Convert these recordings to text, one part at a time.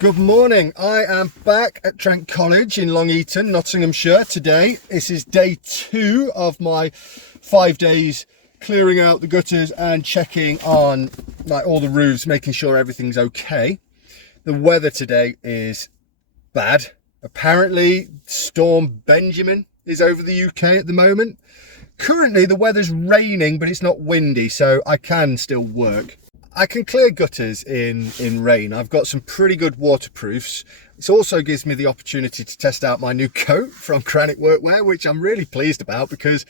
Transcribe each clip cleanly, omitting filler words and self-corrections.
Good morning. I am back at Trent College in Long Eaton, Nottinghamshire today. This is day 2 of my 5 days clearing out the gutters and checking on all the roofs, making sure everything's okay. The weather today is bad. Apparently Storm Benjamin is over the UK at the moment. Currently the weather's raining, but it's not windy, so I can still work. I can clear gutters in rain. I've got some pretty good waterproofs. This also gives me the opportunity to test out my new coat from Granite Workwear, which I'm really pleased about because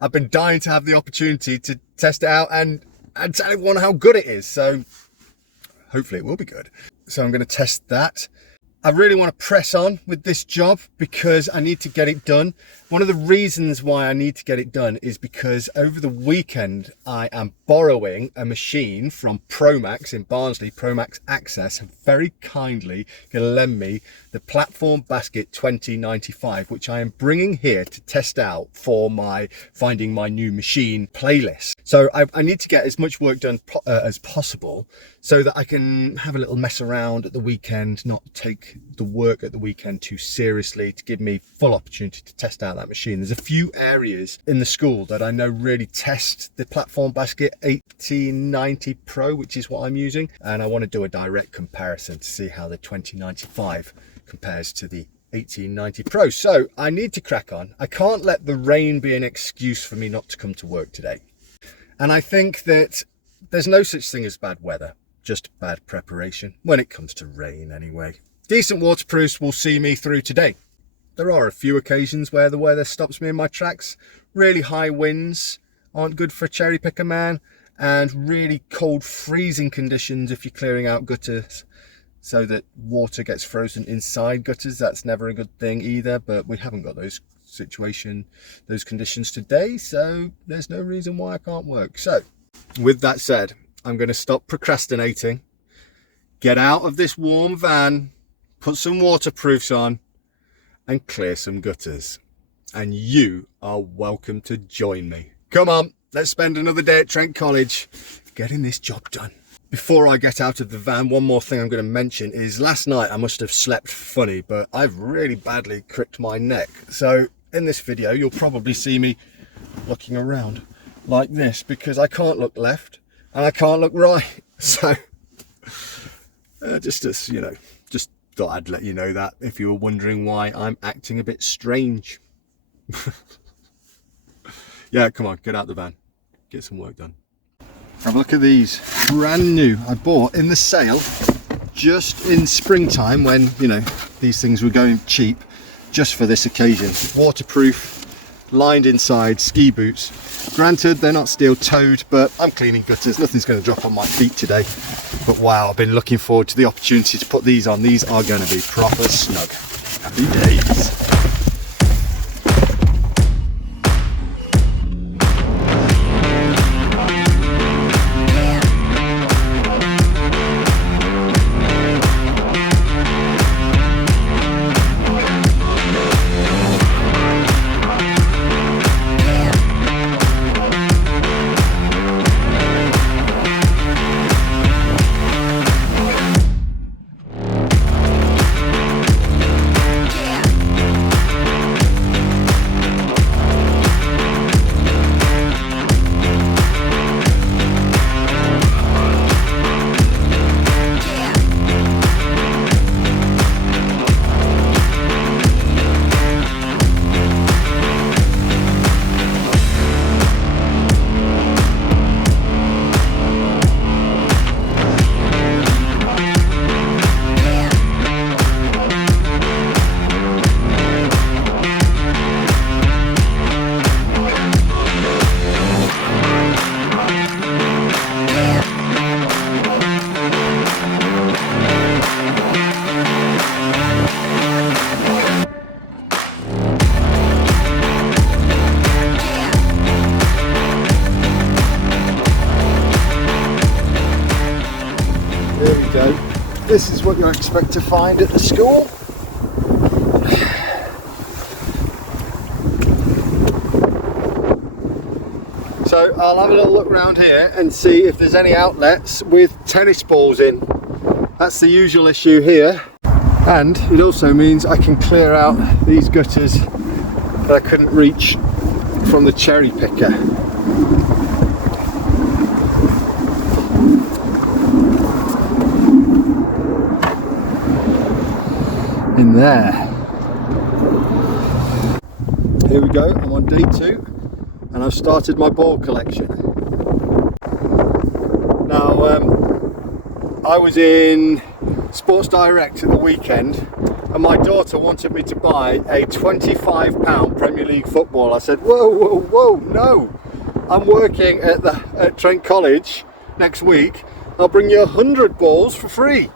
I've been dying to have the opportunity to test it out and tell everyone how good it is. So hopefully it will be good. So I'm going to test that. I really want to press on with this job because I need to get it done. One of the reasons why I need to get it done is because over the weekend I am borrowing a machine from Promax in Barnsley. Promax Access have very kindly going to lend me the Platform Basket 2095, which I am bringing here to test out for my Finding My New Machine playlist. So I need to get as much work done as possible so that I can have a little mess around at the weekend, not take the work at the weekend too seriously, to give me full opportunity to test out that machine. There's a few areas in the school that I know really test the Platform Basket 1890 Pro, which is what I'm using, and I want to do a direct comparison to see how the 2095 compares to the 1890 Pro. So I need to crack on. I can't let the rain be an excuse for me not to come to work today. And I think that there's no such thing as bad weather, just bad preparation when it comes to rain anyway. Decent waterproofs will see me through today. There are a few occasions where the weather stops me in my tracks. Really high winds aren't good for a cherry picker man, and really cold freezing conditions if you're clearing out gutters so that water gets frozen inside gutters. That's never a good thing either, but we haven't got those conditions today, so there's no reason why I can't work. So with that said, I'm going to stop procrastinating, get out of this warm van, put some waterproofs on and clear some gutters. And you are welcome to join me. Come on, let's spend another day at Trent College getting this job done. Before I get out of the van, one more thing I'm going to mention is last night I must have slept funny, but I've really badly cricked my neck. So in this video, you'll probably see me looking around like this because I can't look left and I can't look right. So just thought I'd let you know that if you were wondering why I'm acting a bit strange. Yeah, come on, get out the van, get some work done. Have a look at these, brand new. I bought in the sale just in springtime when, these things were going cheap, just for this occasion. Waterproof, lined inside, ski boots. Granted, they're not steel-toed, but I'm cleaning gutters. Nothing's going to drop on my feet today. But wow, I've been looking forward to the opportunity to put these on. These are going to be proper snug. Happy days. This is what you expect to find at the school. So I'll have a little look around here and see if there's any outlets with tennis balls in. That's the usual issue here. And it also means I can clear out these gutters that I couldn't reach from the cherry picker. In there. Here we go, I'm on day 2 and I've started my ball collection. Now I was in Sports Direct at the weekend and my daughter wanted me to buy a £25 Premier League football. I said, whoa, no, I'm working at Trent College next week, I'll bring you 100 balls for free.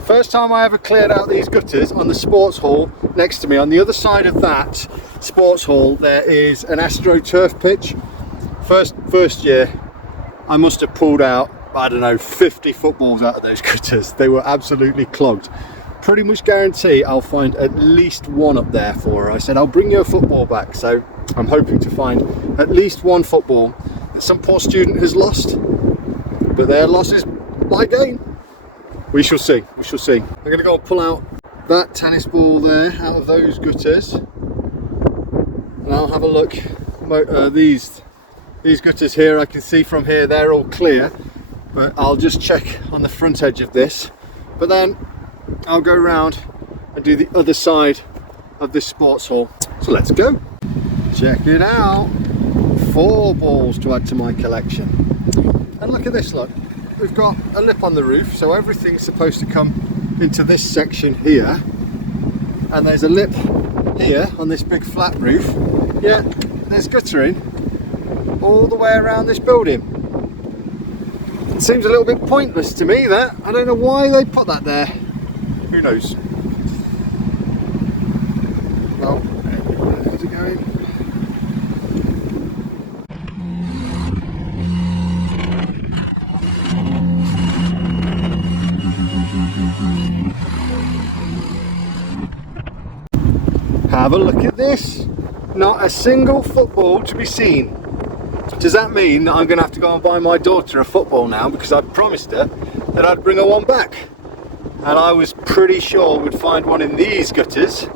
First time I ever cleared out these gutters on the sports hall next to me. On the other side of that sports hall there is an AstroTurf pitch. First year I must have pulled out, I don't know, 50 footballs out of those gutters. They were absolutely clogged. Pretty much guarantee I'll find at least one up there for her. I said I'll bring you a football back, so I'm hoping to find at least one football that some poor student has lost, but their loss is my gain. We shall see, we shall see. I'm going to go and pull out that tennis ball there out of those gutters and I'll have a look. These gutters here, I can see from here they're all clear, but I'll just check on the front edge of this, but then I'll go around and do the other side of this sports hall. So let's go. Check it out. 4 balls to add to my collection. And look at this, look. We've got a lip on the roof, so everything's supposed to come into this section here, and there's a lip here on this big flat roof. Yeah, there's guttering all the way around this building. It seems a little bit pointless to me, that. I don't know why they put that there. Who knows? Well, how's it going? Have a look at this. Not a single football to be seen. Does that mean that I'm going to have to go and buy my daughter a football now, because I promised her that I'd bring her one back? And I was pretty sure we'd find one in these gutters.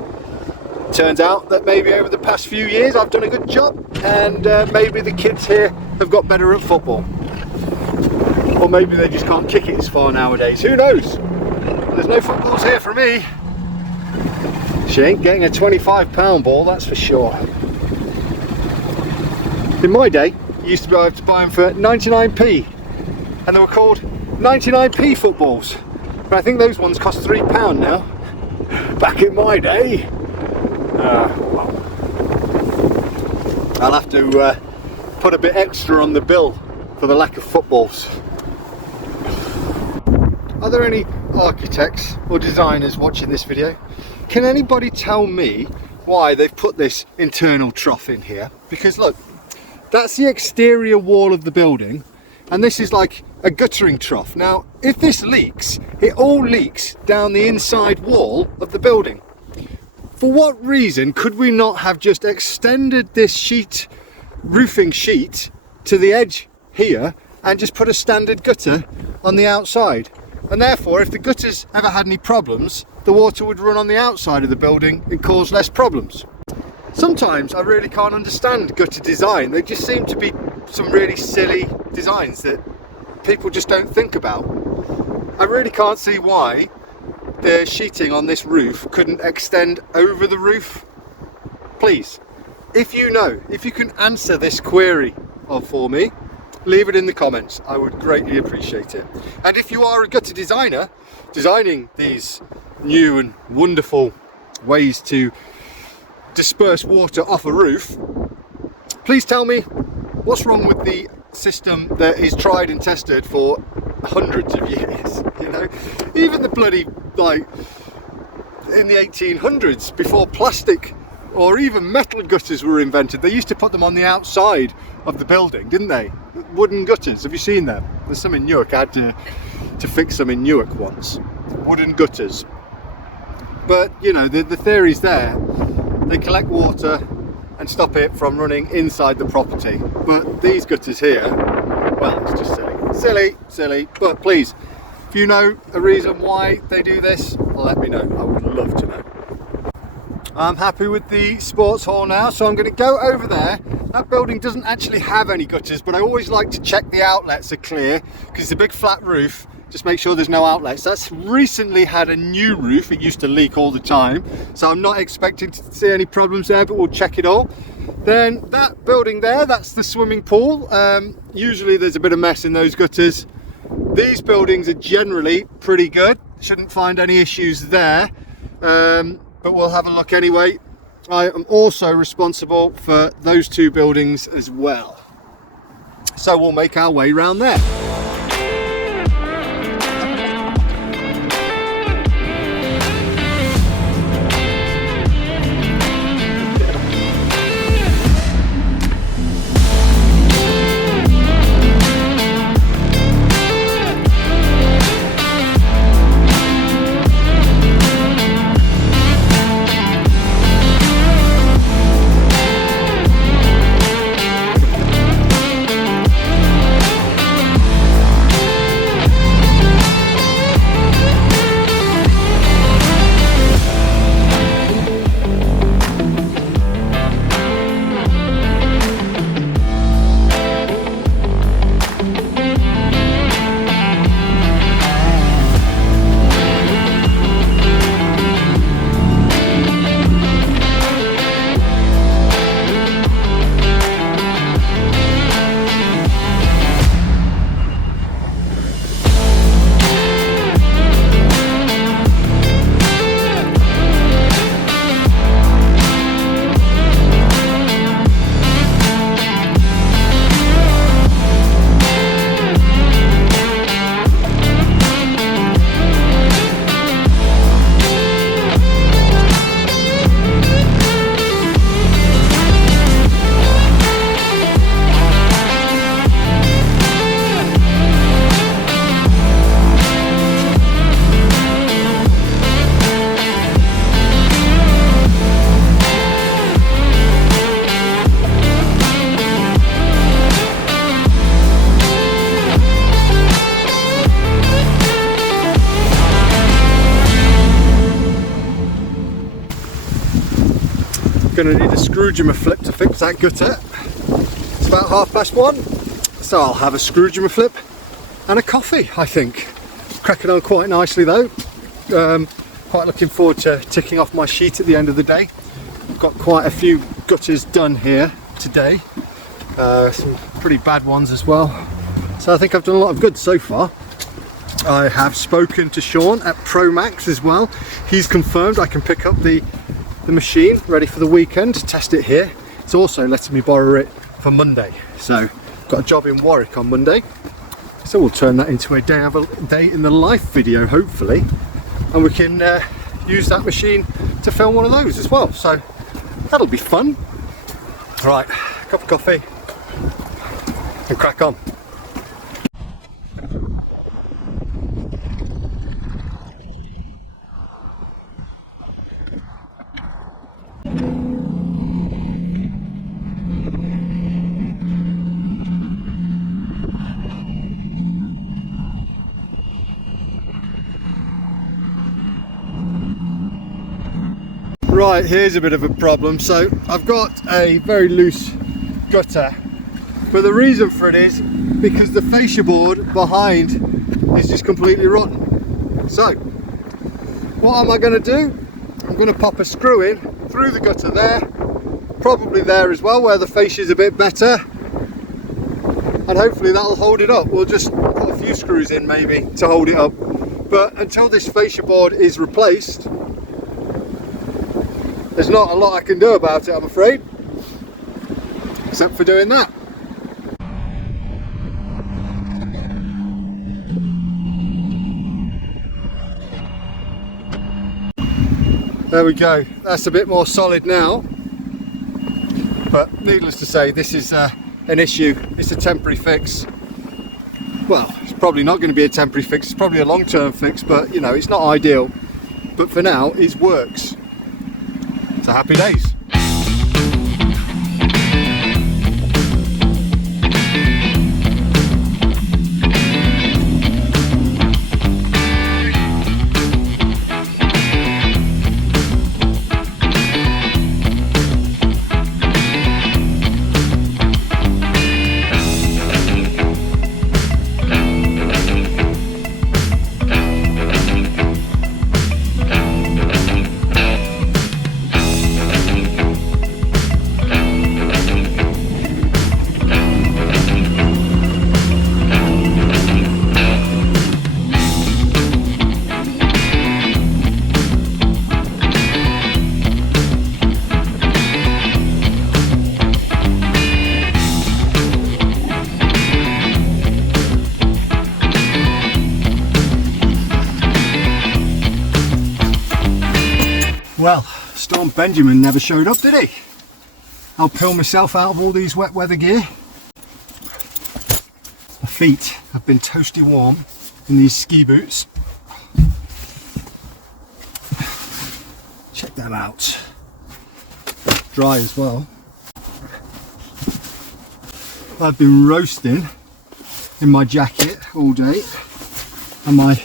Turns out that maybe over the past few years I've done a good job, and maybe the kids here have got better at football. Or maybe they just can't kick it as far nowadays. Who knows? There's no footballs here for me. She ain't getting a £25 ball, that's for sure. In my day, you used to be able to buy them for 99p, and they were called 99p footballs. But I think those ones cost £3 now. Back in my day. Well, I'll have to put a bit extra on the bill for the lack of footballs. Are there any architects or designers watching this video? Can anybody tell me why they've put this internal trough in here? Because look, that's the exterior wall of the building, and this is like a guttering trough. Now, if this leaks, it all leaks down the inside wall of the building. For what reason could we not have just extended this sheet, roofing sheet, to the edge here and just put a standard gutter on the outside? And therefore, if the gutters ever had any problems, the water would run on the outside of the building and cause less problems. Sometimes I really can't understand gutter design. They just seem to be some really silly designs that people just don't think about. I really can't see why the sheeting on this roof couldn't extend over the roof. Please, if you know, if you can answer this query for me, leave it in the comments. I would greatly appreciate it. And if you are a gutter designer, designing these new and wonderful ways to disperse water off a roof, please tell me what's wrong with the system that is tried and tested for hundreds of years. You know, even the bloody, like, in the 1800s, before plastic or even metal gutters were invented, they used to put them on the outside of the building, didn't they? Wooden gutters, have you seen them? There's some in Newark. I had to fix some in Newark once. Wooden gutters. But you know, the theory's there. They collect water and stop it from running inside the property. But these gutters here, well, it's just silly. Silly. But please, If you know a reason why they do this, let me know. I would love to know. I'm happy with the sports hall now, so I'm going to go over there. That building doesn't actually have any gutters, but I always like to check the outlets are clear because it's a big flat roof. Just make sure there's no outlets. That's recently had a new roof. It used to leak all the time, so I'm not expecting to see any problems there, but we'll check it all. Then that building there, that's the swimming pool. Usually there's a bit of mess in those gutters. These buildings are generally pretty good. Shouldn't find any issues there, but we'll have a look anyway. I am also responsible for those two buildings as well. So we'll make our way round there. Going to need a ScrewJaMaFlip to fix that gutter. It's about 1:30, so I'll have a ScrewJaMaFlip and a coffee, I think. Cracking on quite nicely though. Quite looking forward to ticking off my sheet at the end of the day. I've got quite a few gutters done here today. Some pretty bad ones as well. So I think I've done a lot of good so far. I have spoken to Sean at Promax as well. He's confirmed I can pick up the machine ready for the weekend to test it here. It's also letting me borrow it for Monday. So got a job in Warwick on Monday. So we'll turn that into a day in the life video hopefully. And we can use that machine to film one of those as well. So that'll be fun. Right, cup of coffee and crack on. Right, here's a bit of a problem. So I've got a very loose gutter, but the reason for it is because the fascia board behind is just completely rotten. So what am I going to do? I'm going to pop a screw in through the gutter there, probably there as well where the fascia is a bit better, and hopefully that'll hold it up. We'll just put a few screws in maybe to hold it up, but until this fascia board is replaced, there's not a lot I can do about it, I'm afraid, except for doing that. There we go, that's a bit more solid now, but needless to say, this is an issue. It's a temporary fix. Well, it's probably not going to be a temporary fix, it's probably a long-term fix, but you know, it's not ideal, but for now it works. So happy days. Well, Storm Benjamin never showed up, did he? I'll peel myself out of all these wet weather gear. My feet have been toasty warm in these ski boots. Check them out. Dry as well. I've been roasting in my jacket all day and my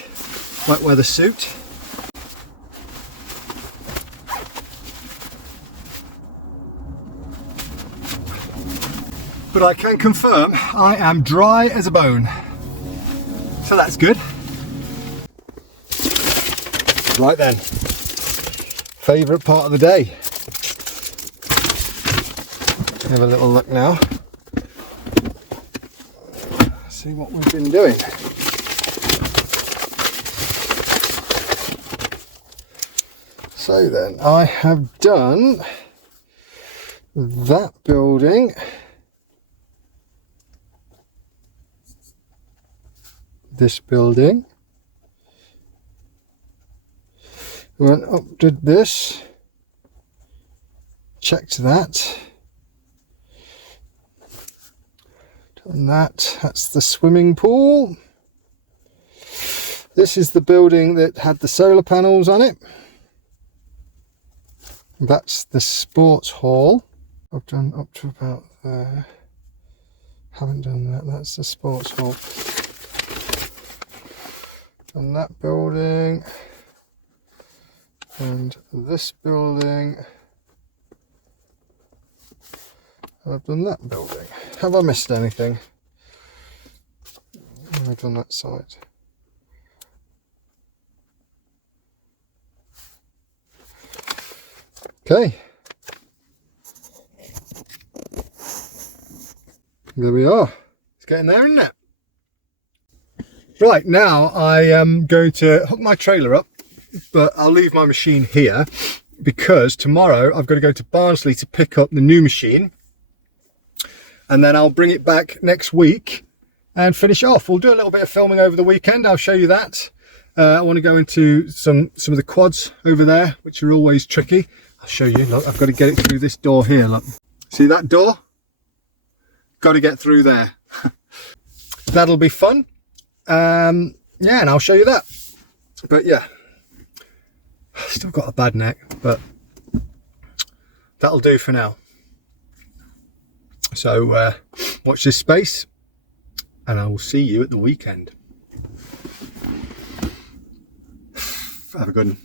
wet weather suit. But I can confirm I am dry as a bone. So that's good. Right then, favourite part of the day. Have a little look now. See what we've been doing. So then, I have done that building. This building. Went up, did this. Checked that. Done that. That's the swimming pool. This is the building that had the solar panels on it. That's the sports hall. I've done up to about there. Haven't done that. That's the sports hall. Done that building. And this building. I've done that building. Have I missed anything? I've done that side. Okay. There we are. It's getting there, isn't it? Right, now I am going to hook my trailer up, but I'll leave my machine here because tomorrow I've got to go to Barnsley to pick up the new machine. And then I'll bring it back next week and finish off. We'll do a little bit of filming over the weekend. I'll show you that. I want to go into some of the quads over there, which are always tricky. I'll show you. Look, I've got to get it through this door here. Look, see that door? Got to get through there. That'll be fun. Yeah, and I'll show you that. But yeah, still got a bad neck, but that'll do for now. So watch this space and I will see you at the weekend. Have a good one.